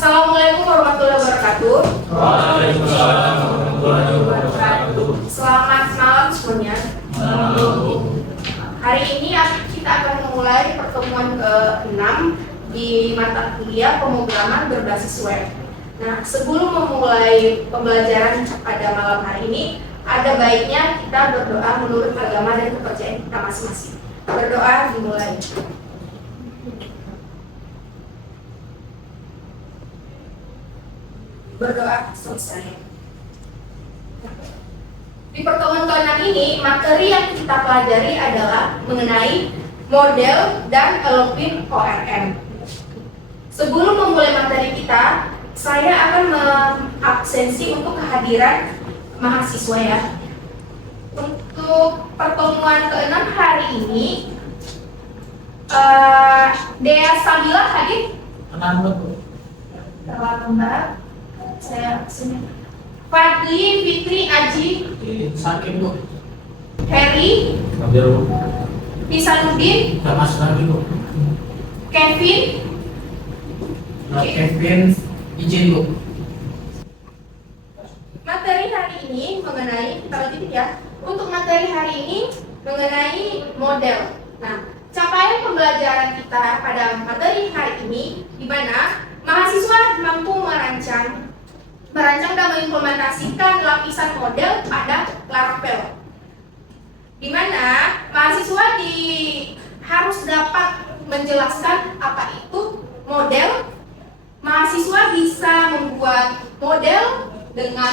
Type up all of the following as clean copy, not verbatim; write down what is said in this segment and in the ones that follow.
Assalamualaikum warahmatullahi wabarakatuh. Waalaikumsalam warahmatullahi wabarakatuh. Selamat malam semuanya. Malam. Hari ini kita akan memulai pertemuan ke-6 di mata kuliah pemrograman berbasis web. Nah, sebelum memulai pembelajaran pada malam hari ini, ada baiknya kita berdoa menurut agama dan kepercayaan kita masing-masing. Berdoa dimulai. Berdoa selesai. Di pertemuan ke-6 ini, materi yang kita pelajari adalah mengenai model dan Elopin ORM. Sebelum memulai materi kita, saya akan mengabsensi untuk kehadiran mahasiswa ya. Untuk pertemuan ke-6 hari ini, Dea Sabila hadir? Terlambat. Saya sini. Fadli Fitri Aji Sakit bu. Heri Hadir bu. Pisanudin Kita masuk lagi bu. Kevin Kevin izin bu. Materi hari ini mengenai, kita lanjutin ya. Untuk materi hari ini mengenai model. Nah, capaian pembelajaran kita pada materi hari ini di mana mahasiswa mampu merancang dan mengimplementasikan lapisan model pada Laravel, di mana mahasiswa harus dapat menjelaskan apa itu model. Mahasiswa bisa membuat model dengan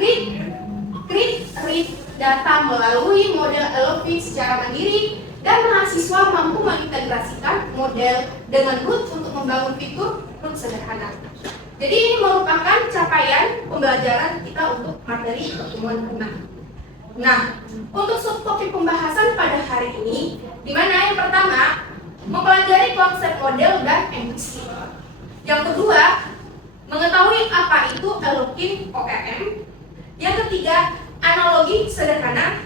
read data melalui model Elopin secara mandiri, dan mahasiswa mampu mengintegrasikan model dengan root untuk membangun fitur root sederhana. Jadi ini merupakan capaian pembelajaran kita untuk materi pertemuan ke-6. Nah, untuk subtopik pembahasan pada hari ini, di mana yang pertama mempelajari konsep model dan MVC. Yang kedua, mengetahui apa itu Elopin ORM. Yang ketiga, analogi sederhana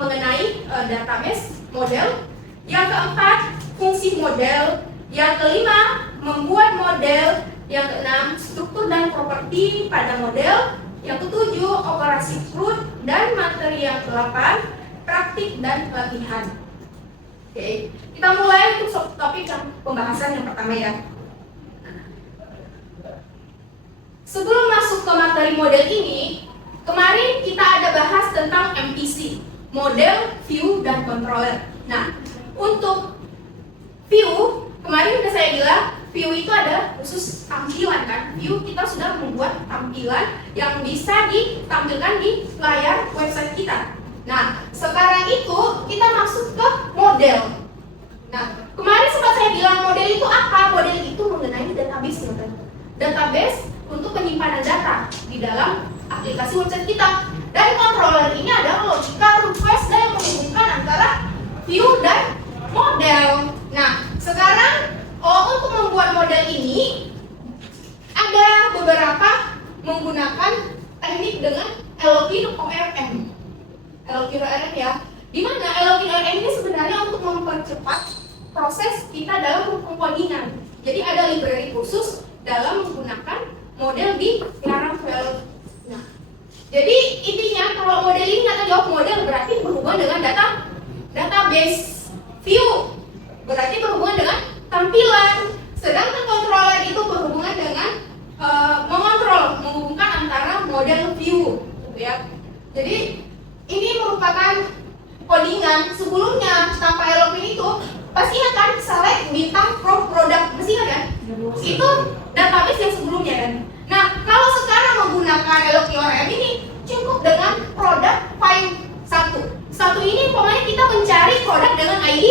mengenai database model. Yang keempat, fungsi model. Yang kelima, membuat model. Yang keenam, struktur dan properti pada model. Yang ketujuh, operasi root. Dan materi yang ke-8, praktik dan latihan. Oke, kita mulai untuk topik pembahasan yang pertama ya. Sebelum masuk ke materi model ini, kemarin kita ada bahas tentang MVC, model, view, dan controller. Nah, untuk view, kemarin sudah saya bilang, view itu ada khusus tampilan kan. View kita sudah membuat tampilan yang bisa ditampilkan di layar website kita. Nah, sekarang itu kita masuk ke model. Nah, kemarin sempat saya bilang model itu apa? Model itu mengenai database ya, database untuk penyimpanan data di dalam aplikasi website kita. Dan controller ini adalah logika request yang menghubungkan antara view dan model. Nah, sekarang untuk membuat model ini ada beberapa menggunakan teknik dengan Elopin ORM. Elopin ORM ya. Di mana Elopin ORM ini sebenarnya untuk mempercepat proses kita dalam pengkodingan. Jadi ada library khusus dalam menggunakan model di Laravel. Nah, jadi intinya kalau model ini kata jawab model berarti berhubungan dengan database. View berarti berhubungan dengan tampilan, sedangkan controller itu berhubungan dengan menghubungkan antara model view, gitu ya. Jadi ini merupakan codingan sebelumnya tanpa Elopin itu pasti akan select bintang from product, mesti kan? Itu database yang sebelumnya kan. Nah, kalau sekarang menggunakan Elopin ORM ini cukup dengan produk file 1 ini, pokoknya kita mencari produk dengan ID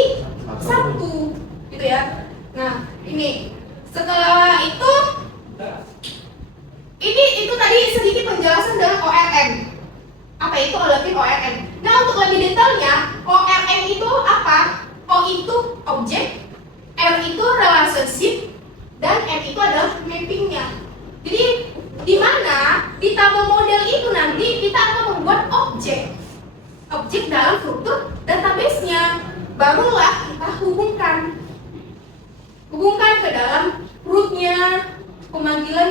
1, gitu ya. Nah, ini setelah itu tadi sedikit penjelasan dengan ORM. Apa itu Elopin ORM? Nah, untuk lebih detailnya, ORM itu apa? O itu objek, R itu relationship, dan M itu adalah mappingnya. Jadi di mana di tabel model itu nanti kita akan membuat objek dalam struktur database-nya. Barulah kita hubungkan ke dalam root-nya, pemanggilan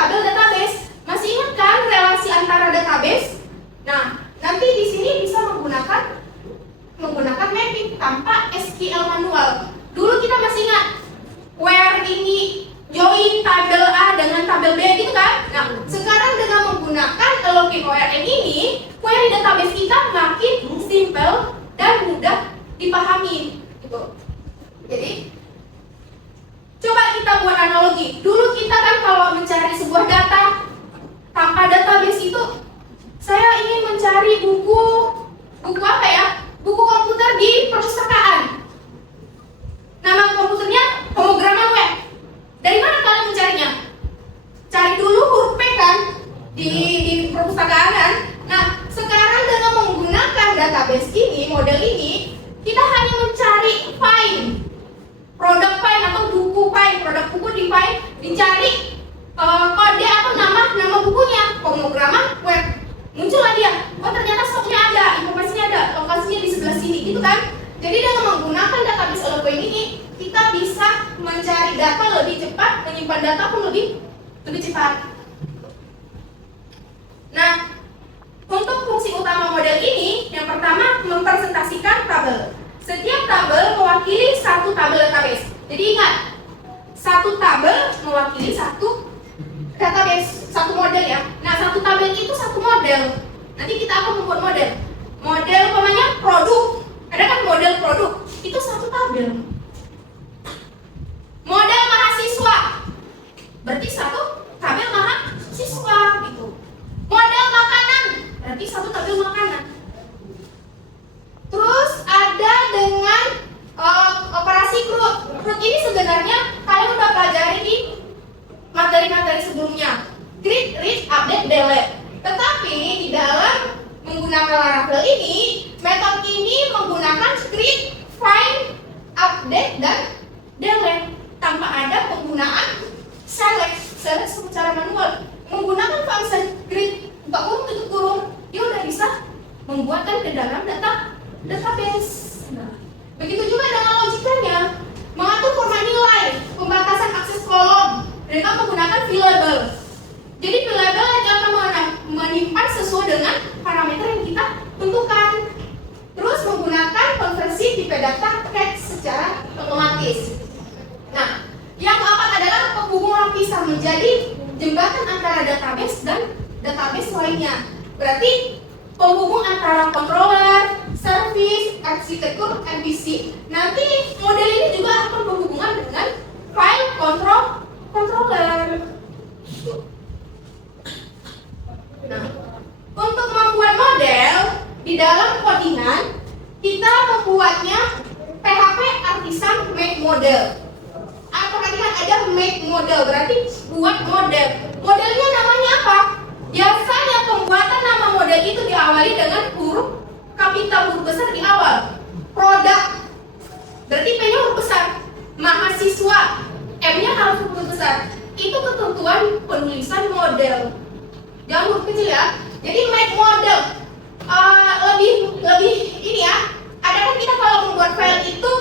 tabel database. Masih ingat kan relasi antara database? Nah, nanti di sini bisa menggunakan mapping tanpa SQL manual. Dulu kita masih ingat where ini join tabel A dengan tabel B gitu kan? Nah, sekarang dengan menggunakan login ORM ini, query database kita makin simple dan mudah dipahami gitu. Jadi coba kita buat analogi. Dulu kita kan kalau mencari sebuah data tanpa database itu, saya ingin mencari buku apa ya? Buku komputer di perpustakaan. Nama komputernya pemrograman web. Dari mana kalian mencarinya? Cari dulu huruf P kan di perpustakaan kan? Nah, sekarang dengan menggunakan database ini, model ini, kita hanya mencari file, produk file atau buku file, produk buku di file, dicari kode atau nama bukunya, pemrograman web. Muncullah dia, oh ternyata stoknya ada, informasinya ada, lokasinya di sebelah sini, gitu kan? Jadi dengan menggunakan database Eloquent ini, kita bisa mencari data lebih cepat, menyimpan data pun lebih cepat. Nah, untuk fungsi utama model ini, yang pertama mempresentasikan tabel. Setiap tabel mewakili satu tabel database. Jadi ingat, satu tabel mewakili satu database, satu model ya. Nah, satu tabel itu satu model. Nanti kita akan membuat model. Model namanya produk. Ada kan model produk? Itu satu tabel. Model mahasiswa. Berarti satu tabel mahasiswa gitu. Model makanan. Berarti satu tabel makanan. Terus ada dengan operasi CRUD. CRUD ini sebenarnya kalian udah pelajari di materi-materi sebelumnya. Create, read, update, delete. Tetapi di dalam menggunakan Laravel ini, metode ini menggunakan create, find, update, dan delete tanpa ada penggunaan select secara manual. Menggunakan function create, buka kurung, tutup kurung, dia udah bisa membuatkan ke dalam database. Nah, begitu juga dengan logikanya, mengatur format nilai, pembatasan akses kolom dengan menggunakan VLabel. Jadi VLabel yang akan menyimpan sesuai dengan parameter yang kita tentukan. Terus menggunakan konversi tipe data text secara otomatis. Nah, yang keempat adalah penghubung lapisan menjadi jembatan antara database dan database lainnya. Berarti penghubung antara controller, service, arsitektur, MVC. Nanti model ini juga akan berhubungan dengan file controller. Nah, untuk membuat model di dalam codingan, kita membuatnya PHP Artisan Make Model. Perhatikan ada make model, berarti buat model. Modelnya namanya apa? Biasanya pembuatan nama model itu diawali dengan huruf kapital, huruf besar di awal. Produk, berarti P-nya huruf besar. Mahasiswa, M-nya harus huruf besar. Itu ketentuan penulisan model. Jangan huruf kecil ya. Jadi make model lebih ini ya. Ada kan kita kalau membuat file itu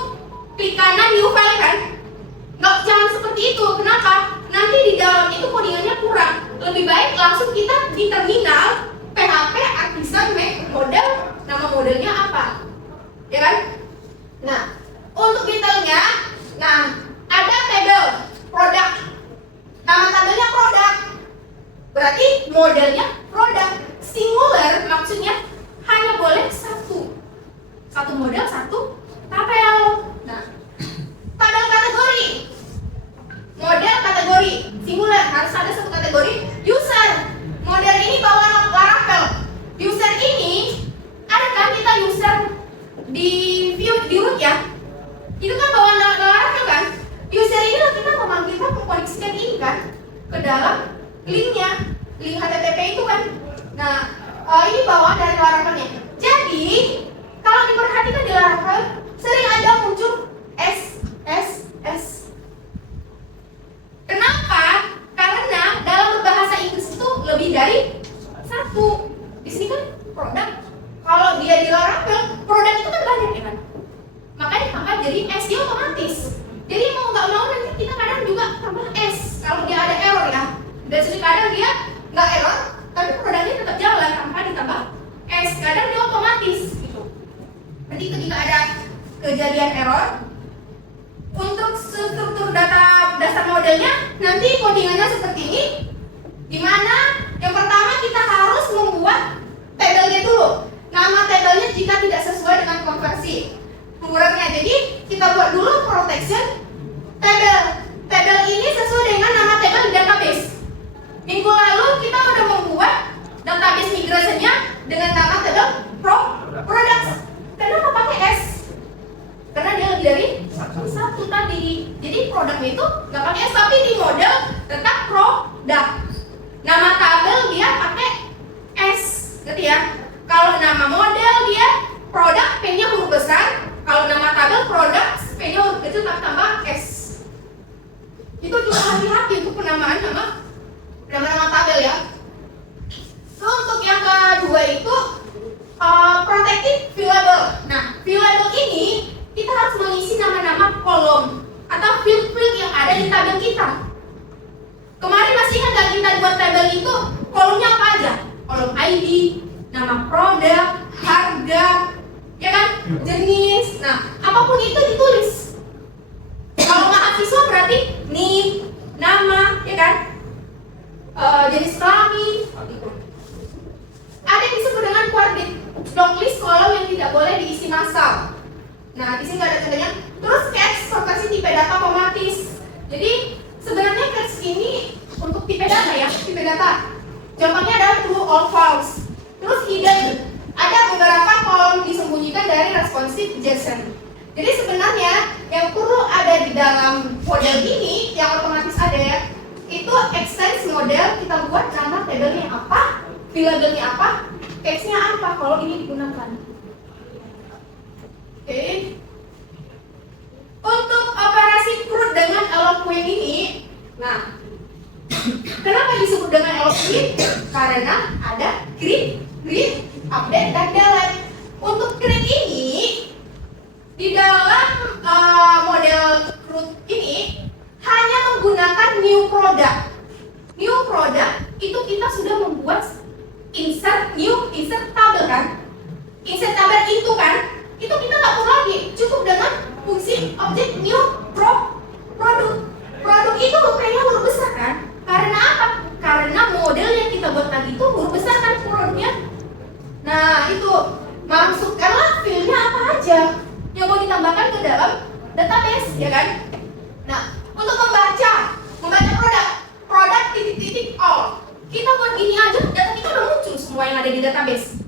klik kanan new file kan? Nggak, jangan seperti itu. Kenapa? Nanti di dalam itu codingannya kurang. Lebih baik langsung kita di terminal PHP Artisan Make Model, nama modelnya apa, ya kan? Nah, untuk detailnya, nah ada tabel produk, nama tabelnya produk. Berarti modelnya produk. Singular maksudnya hanya boleh satu model, satu tabel. Nah, tabel kategori, model kategori singular harus ada satu kategori. User, model ini bawa Laravel. User ini ada kan kita user di view di root ya, itu kan bawa Laravel kan. User ini lah kita memanggilkan mengkoneksikan ini kan ke dalam linknya, link HTTP itu kan. Nah, ini bawaan dari Laravelnya. Jadi kalau diperhatikan di Laravel sering ada muncul S. Kenapa? Karena dalam berbahasa Inggris itu lebih dari satu. Di sini kan produk. Kalau dia di Laravel, produk itu kan banyak ya kan. Makanya angkat jadi S dia otomatis. Jadi mau nggak mau nanti kita kadang juga tambah S kalau dia ada error ya. Dan kadang dia nggak error, tapi produknya tetap jalan tanpa ditambah S. Kadang dia otomatis gitu. Nanti ketika ada kejadian error, untuk struktur data dasar modelnya nanti codingannya seperti ini, di mana yang pertama kita harus membuat tabelnya dulu. Nama tabelnya jika tidak sesuai dengan konversi kurangnya. Jadi kita buat dulu protection tabel. Tabel ini sesuai dengan nama tabel di database. Minggu lalu kita udah membuat database migrasinya dengan nama tabel products. Kenapa pakai S? Karena dia lebih dari satu tadi. Jadi produknya itu nggak pakai S, tapi di model tetap produk. Nama tabel dia pakai S, gitu ya. Kalau nama model dia produk, P-nya huruf besar. Kalau nama tabel products, P-nya huruf kecil tapi tambah S. Itu juga hati-hati untuk penamaan nama tabel ya. So, untuk yang kedua itu protected viewable. Nah, viewable ini kita harus mengisi nama-nama kolom atau field-field yang ada di tabel kita. Kemarin masih ingat nggak kita buat tabel itu kolomnya apa aja? Kolom ID, nama produk, harga, ya kan? Jenis. Nah, apapun itu ditulis. Kalau mahasiswa berarti name, nama, ya kan? Jenis kelamin, gitu. Ada yang disebut dengan quadrit, long list kolom yang tidak boleh diisi massal. Nah, di sini nggak ada contohnya. Terus cache konversi tipe data otomatis. Jadi sebenarnya cache ini untuk tipe data ya, tipe data. Contohnya adalah true or false. Terus hidden, ada beberapa kolom disembunyikan dari responsive JSON. Jadi sebenarnya yang perlu ada di dalam model ini yang otomatis ada ya, itu extends model kita buat nama tabelnya apa, viewable-nya apa, cache-nya apa kalau ini digunakan. Oke. Untuk operasi CRUD dengan Eloquent ini, nah, kenapa disebut dengan Eloquent? Karena ada create, update, dan delete. Untuk create ini, di dalam model CRUD ini hanya menggunakan new product. New product itu kita sudah membuat insert tabel kan? Insert tabel itu kan? Itu kita nggak perlu lagi, cukup dengan fungsi objek new produk. Produk itu hurufnya huruf besar kan? Karena apa? Karena model yang kita buat tadi itu huruf besar kan produknya. Nah itu masukkanlah fieldnya apa aja yang mau ditambahkan ke dalam database, ya kan? Nah untuk membaca produk titik all, kita buat gini aja, data kita udah muncul semua yang ada di database.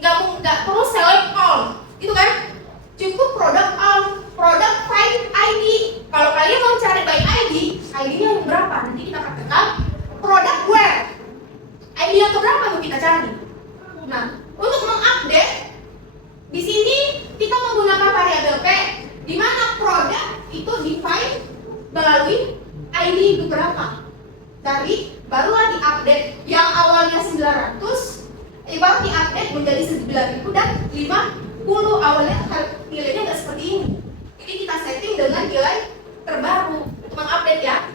Nggak perlu select all, gitu kan? Cukup produk all, produk find ID. Kalau kalian mau cari by ID-nya yang berapa? Nanti kita katakan produk where. ID yang keberapa mau kita cari? Nah, untuk mengupdate di sini kita menggunakan variabel P, di mana produk itu define melalui ID berapa. Dari barulah diupdate yang awalnya 900 baru diupdate menjadi 9.000 dan 50. Awalnya nilainya nggak seperti ini. Jadi kita setting dengan nilai terbaru untuk mengupdate ya.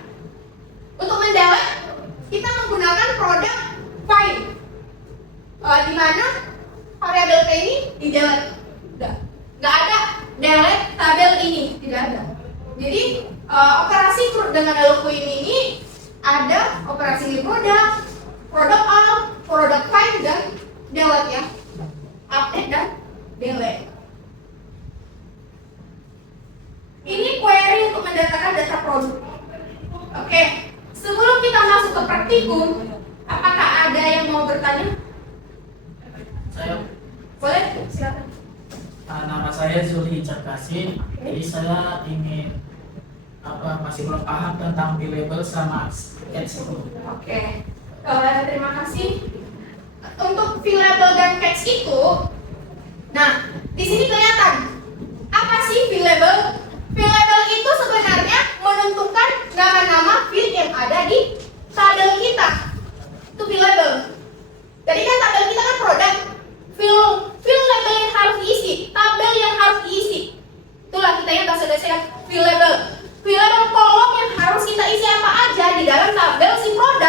Untuk mendelete kita menggunakan produk find, di mana variabel P ini di delete. Nggak ada delete tabel ini, tidak ada. Jadi operasi CRUD dengan Eloquent ini ada operasi new produk all, produk find dan delete ya, update dan delete. Ini query untuk mendatakan data produk. Oke, sebelum kita masuk ke praktikum, apakah ada yang mau bertanya? Saya Boleh, silakan. nama saya Zuli Cakasi. Jadi saya ingin masih belum paham tentang billable sama cache itu. Oke, terima kasih. Untuk billable dan cache itu, nah di sini kelihatan apa sih billable? Billable itu sebenarnya menentukan nama-nama field yang ada di tabel kita. Itu billable. Jadi kan tabel kita kan produk, field label yang harus diisi, tabel yang harus diisi. Itulah kita yang bahasa Indonesia billable. Billable kolom yang harus kita isi apa aja di dalam tabel si produk.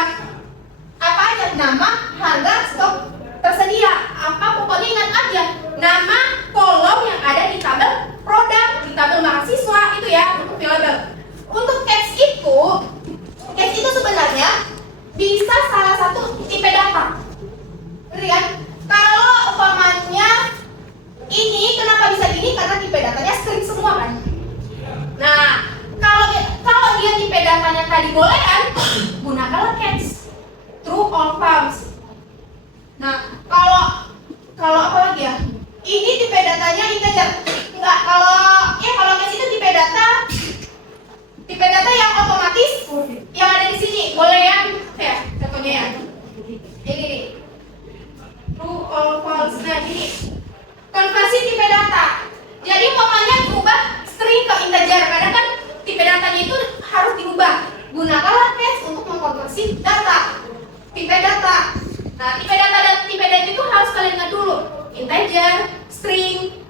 nama, harga, stok tersedia. Apa pokoknya ingat aja nama kolom yang ada di tabel produk, di tabel mahasiswa itu ya untuk available. Untuk cash itu sebenarnya bisa salah satu tipe data. Ngerti kan? Kalau umpamanya ini kenapa bisa gini? Karena tipe datanya string semua kan. Nah, kalau dia tipe datanya tadi boolean, gunakanlah catch true or false. Nah, kalau apa lagi ya? Ini tipe datanya integer. Enggak, kalau catch itu tipe data yang otomatis yang ada di sini boolean ya, contohnya ya. Ini nih. True or false. Nah, ini konversi tipe data. Jadi umpamanya diubah string ke integer. Kadang kan tipe datanya itu harus diubah. Gunakanlah catch untuk mengkonversi data. Tipe data. Nah, tipe data itu harus kalian ingat dulu. Integer, string.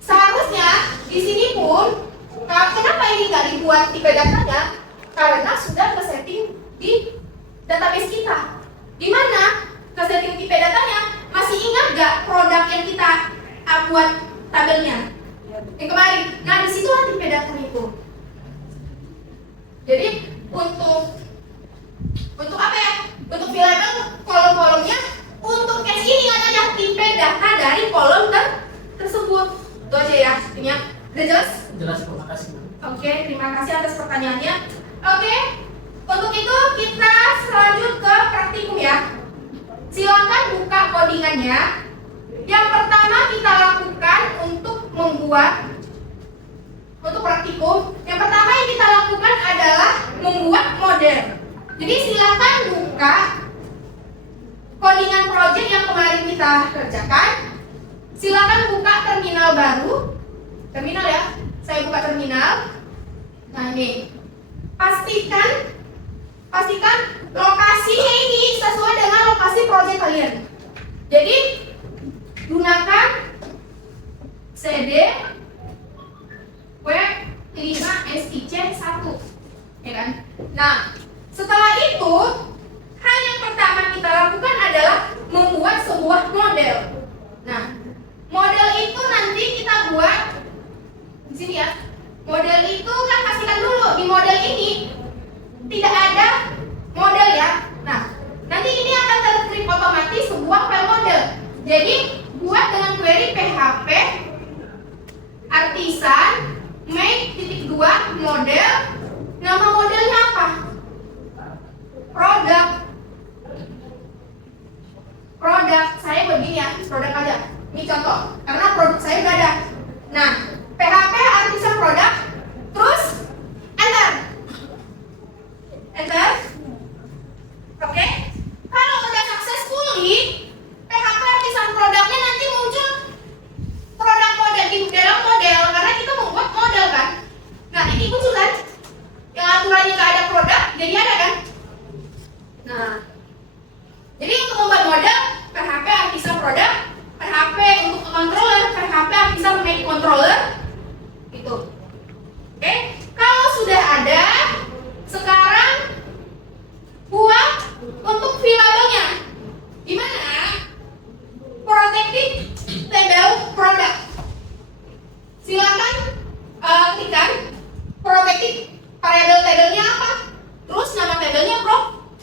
Seharusnya di sini pun kenapa ini nggak dibuat tipe datanya? Karena sudah ke-setting di database kita. Di mana ke-setting tipe datanya? Masih ingat nggak produk yang kita buat tabelnya? Yang kemarin. Nah, disitulah tipe datanya itu. Jadi untuk apa ya? Untuk available kolom-kolomnya, untuk cache ini ingat aja tipe data dari kolom tersebut. Itu aja ya. Intinya. Udah jelas? Jelas, terima kasih. Oke, terima kasih atas pertanyaannya. Oke, untuk itu kita selanjut ke praktikum ya. Silakan buka codingannya. Yang pertama kita lakukan untuk praktikum. Yang pertama yang kita lakukan adalah membuat model. Jadi silakan buka codingan project yang kemarin kita kerjakan. Silakan buka terminal baru. Terminal ya. Saya buka terminal. Nah, ini. Pastikan lokasinya ini sesuai dengan lokasi project kalian. Jadi gunakan CD W5SIC1, ya kan? Nah, setelah itu hal yang pertama kita lakukan adalah membuat sebuah model. Nah, model itu nanti kita buat di sini ya. Model itu kan pastikan dulu di model ini tidak ada model ya. Nah, nanti ini akan tertrip otomatis sebuah file model. Jadi buat dengan query php artisan make.2 model. Nama modelnya apa? Produk saya begini ya, produk aja. Ini contoh, karena produk saya udah ada. Nah, php artisan produk, terus enter. Oke. Kalau udah successfully PHP artisan produknya nanti muncul produk model di dalam model karena kita membuat model kan. Nah, ini muncul kan? Yang aturannya nggak ada produk, jadi ada kan? Nah, jadi untuk membuat model PHP artisan produk, PHP untuk controller, PHP artisan make controller, gitu. Oke, kalau sudah ada, sekarang buat untuk variabelnya. Gimana? Protected table product. Silakan klikkan protected variable tabelnya apa? Terus nama tabelnya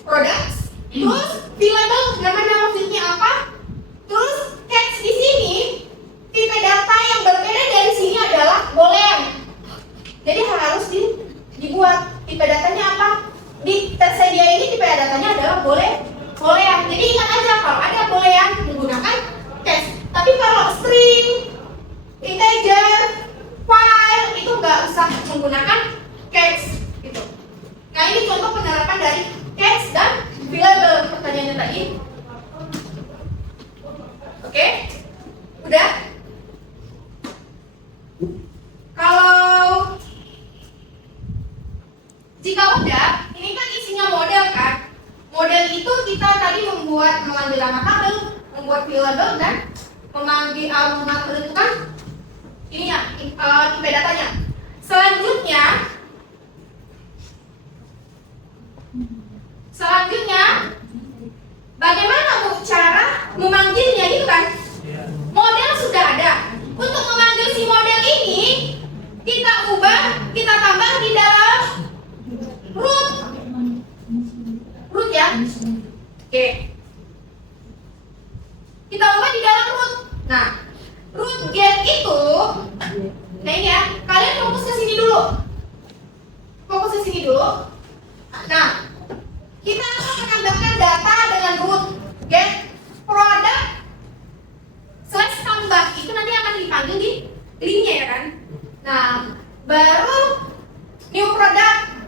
products. Terus variable nama fieldnya apa? Terus catch di sini tipe data yang berbeda dari sini adalah boolean. Jadi harus dibuat tipe datanya apa? Di tersedia ini tipe datanya adalah boolean. Jadi ingat aja kalau ada boolean menggunakan catch. Tapi kalau string, integer, file itu nggak usah menggunakan catch gitu. Nah, ini contoh penerapan dari catch dan variable pertanyaannya tadi. Oke, udah. Kalau jika udah, ini kan isinya model kan. Model itu kita tadi mengambil nama tabel, membuat variable dan menentukan ini ya, tipe datanya. Selanjutnya Nah ini ya, kalian fokus ke sini dulu. Fokus ke sini dulu. Nah, kita akan menambahkan data dengan root get product slash tambah. Itu nanti akan dipanggil di linknya ya kan. Nah, baru new product.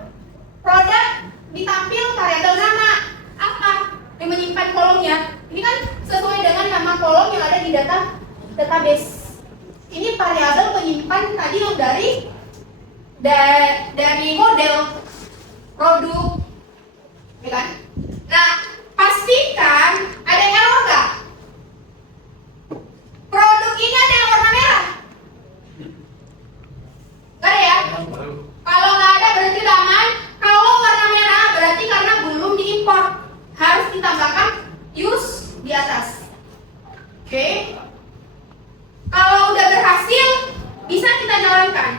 Product ditampil variabel nama. Apa? Yang menyimpan kolomnya. Ini kan sesuai dengan nama kolom yang ada di database. Ini variabel penyimpan tadi yang dari model produk, ya kan? Nah, pastikan ada error nggak? Produk ini ada yang warna merah? Nggak ada ya? Kalau nggak ada berarti udah aman. Kalau warna merah berarti karena belum diimpor, harus ditambahkan use di atas. Oke? Kalau udah berhasil, bisa kita jalankan.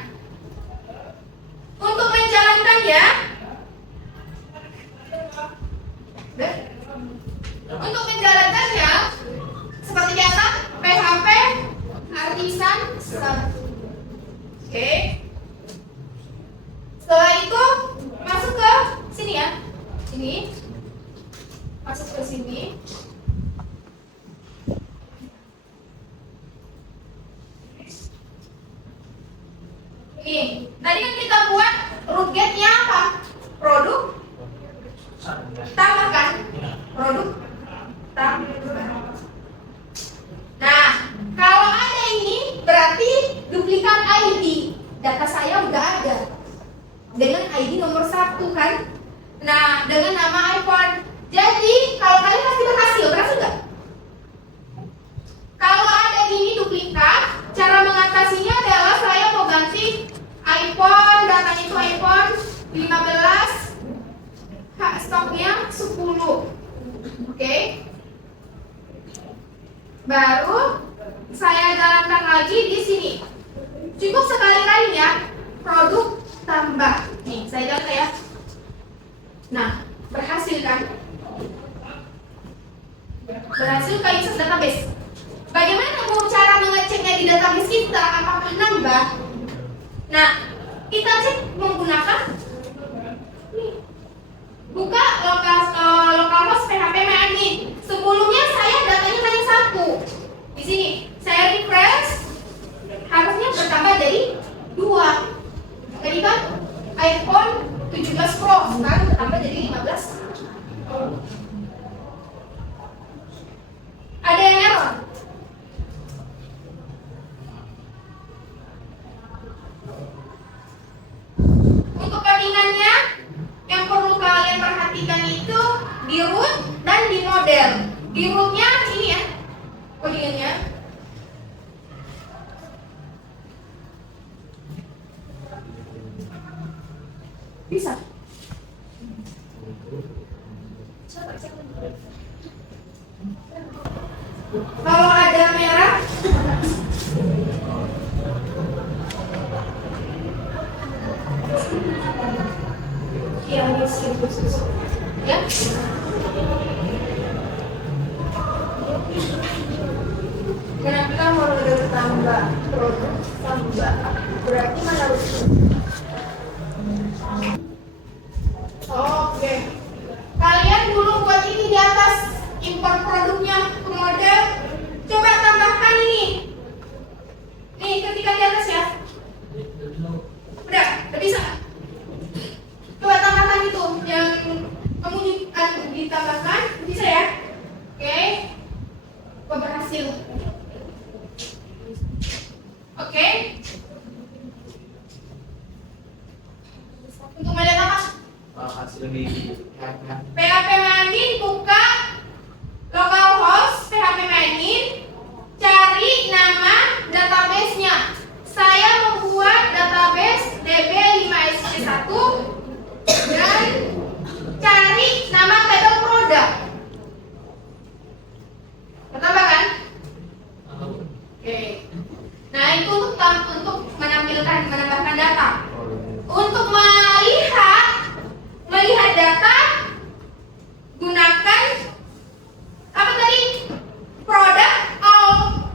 Untuk menjalankannya, seperti biasa, PHP artisan sub. Oke. Setelah itu masuk ke sini ya, sini, masuk ke sini. Nih, tadi kan kita buat root get-nya apa? Produk tambahkan. Produk tambah. Nah, kalau ada ini berarti duplikat ID. Data saya udah ada dengan ID nomor 1 kan? Nah, dengan nama iPhone. Jadi, kalau kalian pasti berhasil nggak? Kalau ada ini duplikat, cara mengatasinya adalah saya mau ganti iPhone, datanya itu iPhone 15, stoknya 10. Oke. Baru saya jalankan lagi di sini. Cukup sekali-kali ya, produk tambah. Nih, saya jalankan ya. Nah, berhasil kan? Berhasil ke insert database. Bagaimana mau cara mengeceknya di database kita? Apakah nambah? Nah, kita cek menggunakan buka localhost php admin. Sebelumnya saya datanya hanya 1. Di sini saya refresh, harusnya bertambah jadi 2. Tadi kan iPhone 17 Pro, sekarang bertambah jadi 15. Ada yang error? Untuk codingannya yang perlu kalian perhatikan itu di root dan di model. Di rootnya ini ya codingannya. Bisa. Kalau ada merah, ya. Kenapa model tambah, produk tambah, berarti mana harus? Oke. Kalian dulu buat ini di atas, import produknya ke model. Coba tambahkan ini. Nih, ketika di atas ya. Udah bisa. Coba tambahkan itu yang kamu ditambahkan, bisa ya? Oke. Berhasil. Oke. Untuk melihat apa? hasil di PHP admin buka localhost PHP admin, cari nama database-nya. Saya membuat database DB5SP1 dan cari nama table product. Bertambah kan? Oke. Nah, itu untuk menambahkan data. Untuk melihat data, gunakan apa tadi? Product all,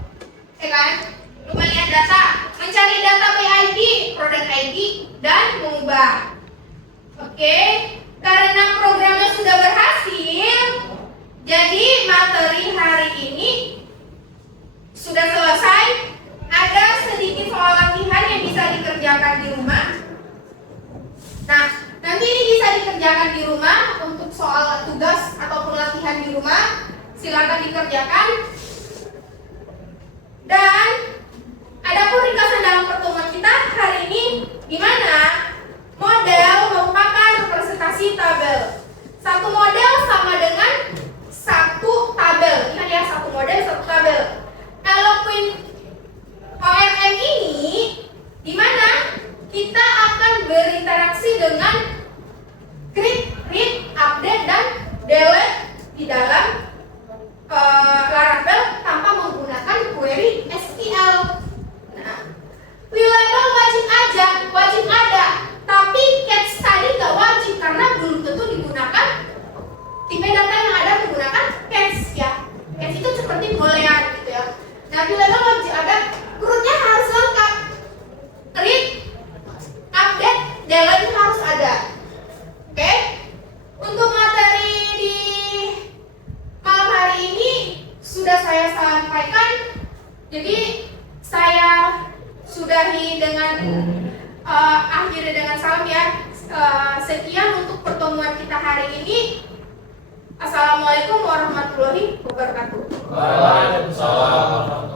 ya kan? Untuk melihat data, mencari data by coba. Oke, karena programnya sudah berhasil, jadi materi hari ini sudah selesai. Ada sedikit soal latihan yang bisa dikerjakan di rumah. Nah, nanti ini bisa dikerjakan di rumah untuk soal tugas ataupun latihan di rumah. Silakan dikerjakan. Dan ada pun ringkasan dalam pertemuan kita hari ini, di mana model merupakan representasi tabel. Satu model sama dengan satu tabel. Ingat ya, satu model satu tabel. Eloquent ORM ini di mana kita akan berinteraksi dengan create, read, update, dan delete di dalam Laravel tanpa menggunakan query SQL. Nah, VLabel wajib ada, tapi case tadi nggak wajib karena belum tentu digunakan. Tipe data yang ada menggunakan case ya. Case itu seperti boolean gitu ya. Nah, VLabel wajib ada, rootnya harus lengkap. Read, update, delete harus ada. Oke? Untuk materi di malam hari ini sudah saya sampaikan. Jadi saya sudahi dengan akhiri dengan salam ya. Sekian untuk pertemuan kita hari ini. Assalamualaikum warahmatullahi wabarakatuh. Waalaikumsalam.